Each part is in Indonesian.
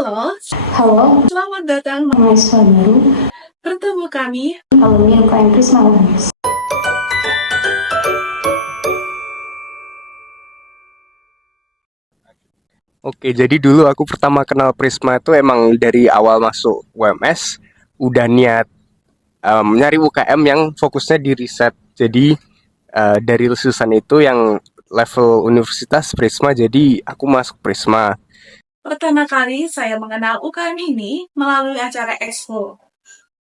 Halo, Halo, selamat datang mahasiswa baru bertemu kami. alumni UKM Prisma Unhas. Oke, jadi dulu aku pertama kenal Prisma itu emang dari awal masuk UMS udah niat nyari UKM yang fokusnya di riset. Jadi dari lulusan itu yang level universitas Prisma, jadi aku masuk Prisma. Pertama kali saya mengenal UKM ini melalui acara Expo,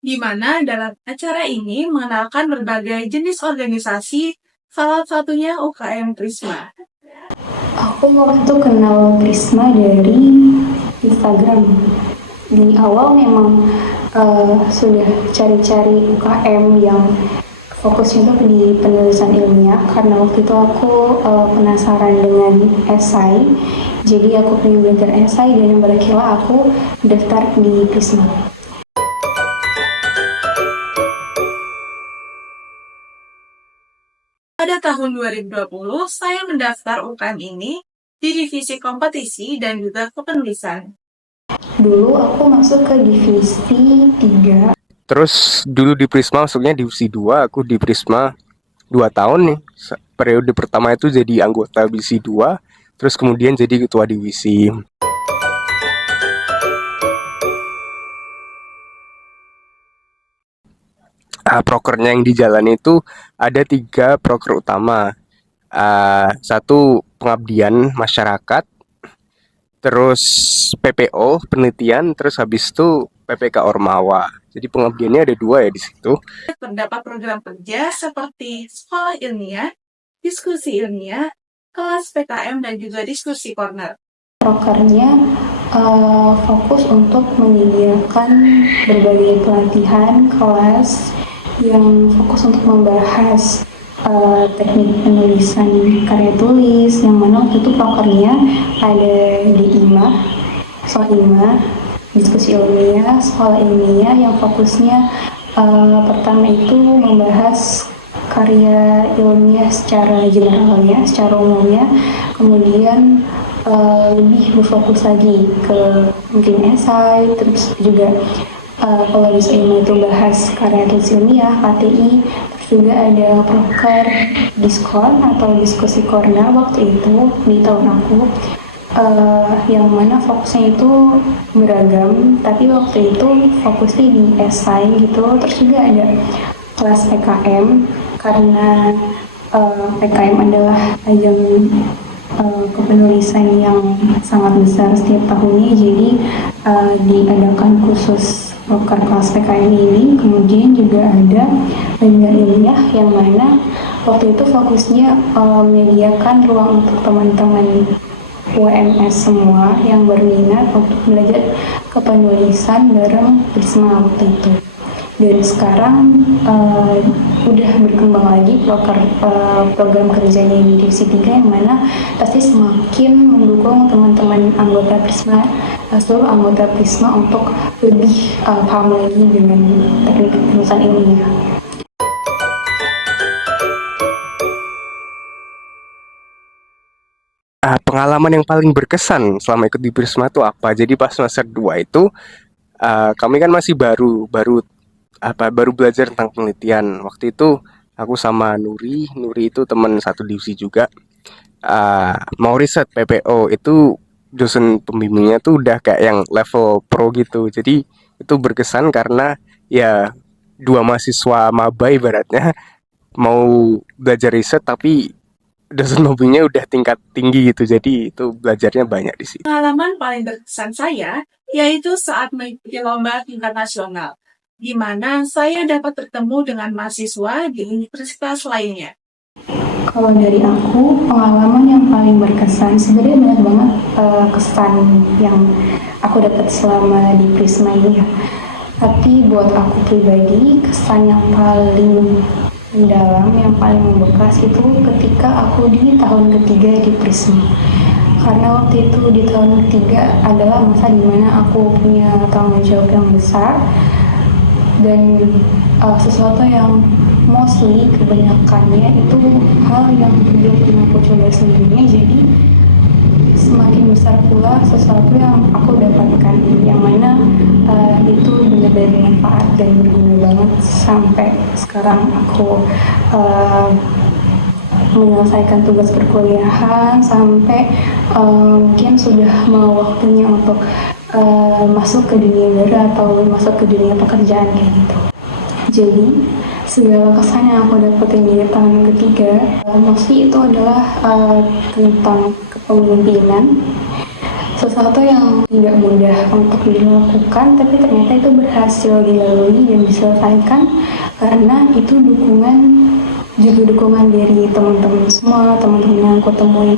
di mana dalam acara ini mengenalkan berbagai jenis organisasi, salah satunya UKM Prisma. Aku waktu kenal Prisma dari Instagram. Di awal memang sudah cari-cari UKM yang fokusnya tuh di penulisan ilmiah karena waktu itu aku penasaran dengan esai. Jadi aku pengen belajar esai dan yang berakhirlah aku daftar di Prisma. Pada tahun 2020, saya mendaftar UKM ini di divisi kompetisi dan juga kepenulisan. Dulu aku masuk ke divisi 3. Terus dulu di Prisma masuknya divisi 2, aku di Prisma 2 tahun nih. Periode pertama itu jadi anggota divisi 2, terus kemudian jadi ketua divisi. Prokernya yang di jalan itu ada 3 proker utama. Satu pengabdian masyarakat, terus PPO penelitian, terus habis itu PPK Ormawa. Jadi pengabdiannya ada 2 ya di situ. Terdapat program kerja seperti sekolah ilmiah, diskusi ilmiah, kelas PKM, dan juga diskusi corner. Prokernya fokus untuk menyediakan berbagai pelatihan kelas yang fokus untuk membahas teknik penulisan karya tulis, yang mana waktu itu prokernya ada di IMA, soal IMA, diskusi ilmiah, sekolah ilmiah yang fokusnya pertama itu membahas karya ilmiah secara generalnya, secara umumnya, kemudian lebih berfokus lagi ke mungkin esai, terus juga kalau bisa IMA itu bahas karya tulis ilmiah, KTI, terus juga ada proker diskon atau diskusi corner waktu itu di tahun aku, yang mana fokusnya itu beragam, tapi waktu itu fokusnya di esai gitu, terus juga ada kelas PKM karena PKM adalah ajang kepenulisan yang sangat besar setiap tahunnya, jadi diadakan khusus proker kelas PKM ini. Kemudian juga ada webinar ilmiah yang mana waktu itu fokusnya menyediakan ruang untuk teman-teman UMS semua yang berminat untuk belajar kepenulisan bareng Prisma waktu itu. Dan sekarang udah berkembang lagi program kerjanya di divisi 3 yang mana pasti semakin mendukung teman-teman anggota Prisma, seluruh anggota Prisma untuk lebih paham lagi dengan teknik penulisan ilmiah. Pengalaman yang paling berkesan selama ikut di Prisma itu apa? Jadi pas semester 2 itu kami kan masih baru belajar tentang penelitian. Waktu itu aku sama Nuri itu teman satu divisi juga. Mau riset PPO itu dosen pembimbingnya tuh udah kayak yang level pro gitu. Jadi itu berkesan karena ya dua mahasiswa maba ibaratnya mau belajar riset tapi dosen pembimbingnya udah tingkat tinggi gitu. Jadi itu belajarnya banyak di sini. Pengalaman paling berkesan saya yaitu saat mengikuti lomba tingkat nasional, di mana saya dapat bertemu dengan mahasiswa di universitas lainnya. Kalau dari aku, pengalaman yang paling berkesan, sebenarnya banyak banget kesan yang aku dapat selama di Prisma ini ya. Tapi buat aku pribadi, kesan yang paling mendalam, yang paling membekas itu ketika aku di tahun ketiga di Prisma. Karena waktu itu di tahun ketiga adalah masa dimana aku punya tanggung jawab yang besar dan sesuatu yang mostly kebanyakannya itu hal yang belum pernah aku coba sebelumnya. Jadi semakin besar pula sesuatu yang aku dapatkan, yang mana itu benar-benar bermanfaat dan berguna banget sampai sekarang aku menyelesaikan tugas perkuliahan sampai mungkin sudah mau waktunya untuk masuk ke dunia baru atau masuk ke dunia pekerjaan kayak gitu. Jadi segala kesan yang aku dapetin di tahun ketiga, mostly itu adalah tentang kepemimpinan. Sesuatu yang tidak mudah untuk dilakukan, tapi ternyata itu berhasil dilalui dan diselesaikan karena itu dukungan dari teman-teman semua, teman-teman yang aku temuin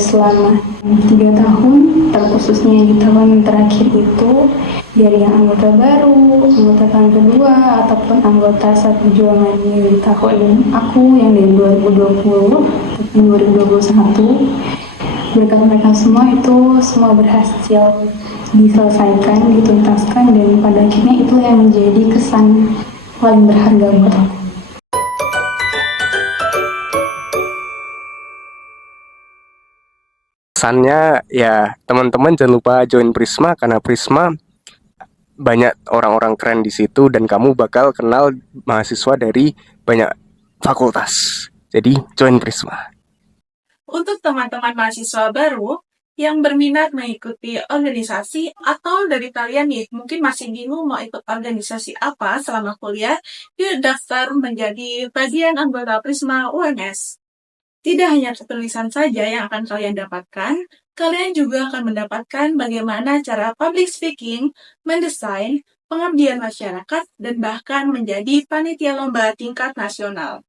selama 3 tahun, terkhususnya di tahun terakhir itu, dari yang anggota baru, anggota tahun kedua, ataupun anggota saat perjuangan di tahun aku yang dari 2020 ataupun 2021, berkat mereka semua itu semua berhasil diselesaikan, dituntaskan, dan pada akhirnya itu yang menjadi kesan paling berharga buat aku. Kesannya ya teman-teman jangan lupa join Prisma karena Prisma banyak orang-orang keren di situ dan kamu bakal kenal mahasiswa dari banyak fakultas. Jadi join Prisma. Untuk teman-teman mahasiswa baru yang berminat mengikuti organisasi atau dari kalian nih mungkin masih bingung mau ikut organisasi apa selama kuliah, yuk daftar menjadi bagian anggota Prisma UMS. Tidak hanya ketulisan saja yang akan kalian dapatkan, kalian juga akan mendapatkan bagaimana cara public speaking, mendesain, pengabdian masyarakat, dan bahkan menjadi panitia lomba tingkat nasional.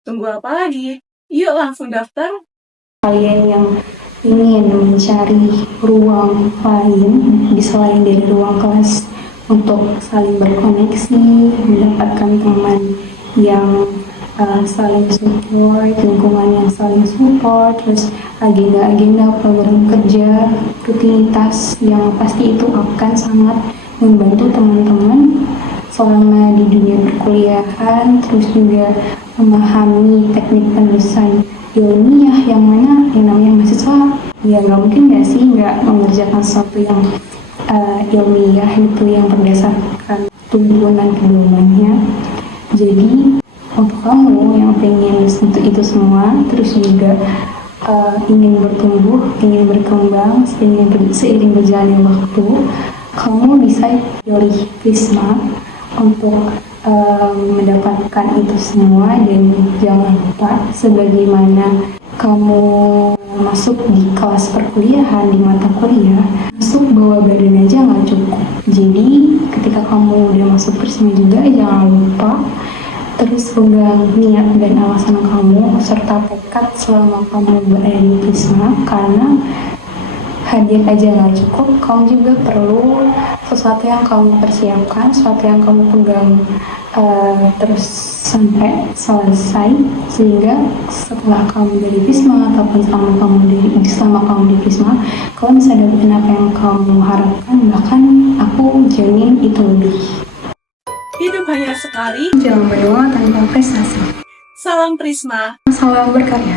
Tunggu apa lagi? Yuk langsung daftar. Kalian yang ingin mencari ruang lain di selain dari ruang kelas untuk saling berkoneksi, mendapatkan teman yang saling support, lingkungan yang saling support, terus agenda-agenda program kerja, rutinitas yang pasti itu akan sangat membantu teman-teman selama di dunia perkuliahan, terus juga memahami teknik penulisan ilmiah yang mana yang namanya mahasiswa ya nggak mungkin nggak sih nggak mengerjakan sesuatu yang ilmiah itu yang berdasarkan tuntunan keilmuannya. Jadi untuk kamu yang pengen untuk itu semua, terus juga ingin bertumbuh, ingin berkembang, seiring berjalannya waktu, kamu bisa pilih Prisma untuk mendapatkan itu semua. Dan jangan lupa, sebagaimana kamu masuk di kelas perkuliahan, di mata kuliah, masuk bawa badan aja nggak cukup. Jadi ketika kamu udah masuk Prisma juga, jangan lupa terus pegang niat dan alasan kamu serta tekad selama kamu berada di Prisma, karena hadiah aja nggak cukup, kamu juga perlu sesuatu yang kamu persiapkan, sesuatu yang kamu pegang terus sampai selesai, sehingga setelah kamu dari Prisma ataupun selama kamu di Prisma, kamu bisa dapetin apa yang kamu harapkan, bahkan aku jamin itu lebih. Hidup hanya sekali. Jangan berdoa tanpa prestasi. Salam Prisma. Salam berkarya.